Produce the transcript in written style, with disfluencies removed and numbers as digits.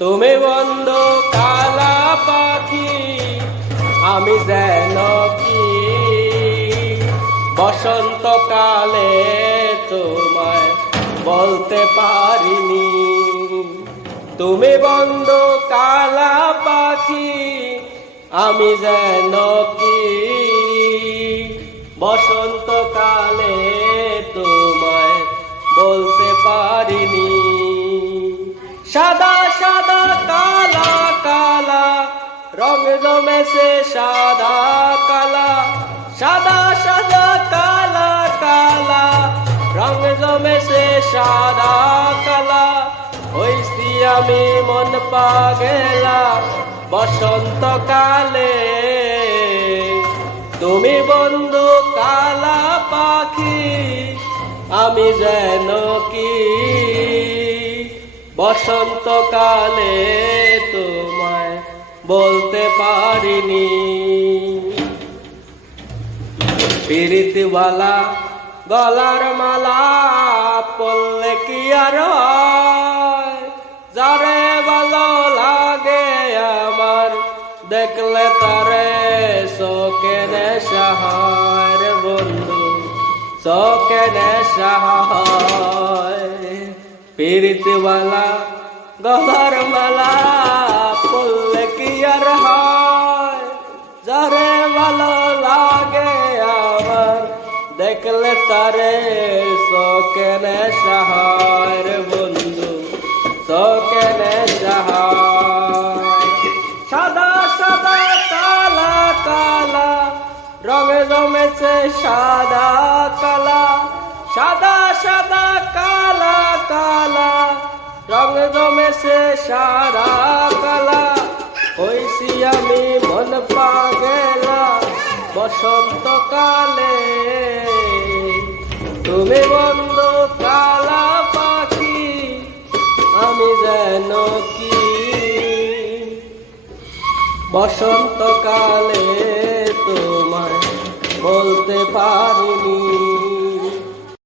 তুমি বন্ধু কালা পাখি, আমি যেন কি বসন্তকালে তোমায় বলতে পারিনি। তুমি বন্ধু কালা পাখি, আমি যেন কি বসন্তকালে তোমায় বলতে পারিনি। সাদা সাদা কালা কালা রং জমেছে সাদা কালা, সাদা সাদা কালা কালা রং জমেছে সাদা কালা। হইছি আমি মন পাগেলা বসন্তকালে। তুমি বন্ধু কালা পাখি, আমি যেন কি বসন্তকালে তোমায় বলতে পারিনি। পিরিতওয়ালা গলার মালা পরলে কি আর হয়, যারে ভালো লাগে আমার দেখলে তারে চোখে নেশা হয় রে বন্ধু, চোখে নেশা হয়। পিরিতওয়ালা গলার মালা পরলে কি আর হয়, যারে ভালো লাগে আমার দেখলে তারে চোখে নেশা হয় রে বন্ধু, চোখে নেশা হয়। সাদা সাদা কালা কালা রঙে জমেছে সাদা কালা, সাদা সাদা কালা কালা রং জমেছে সাদা কালা। হইছি আমি মন পাগেলা বসন্তকালে। তুমি বন্ধু কালা পাখি, আমি যেন কি বসন্তকালে তোমায় বলতে পারিনি।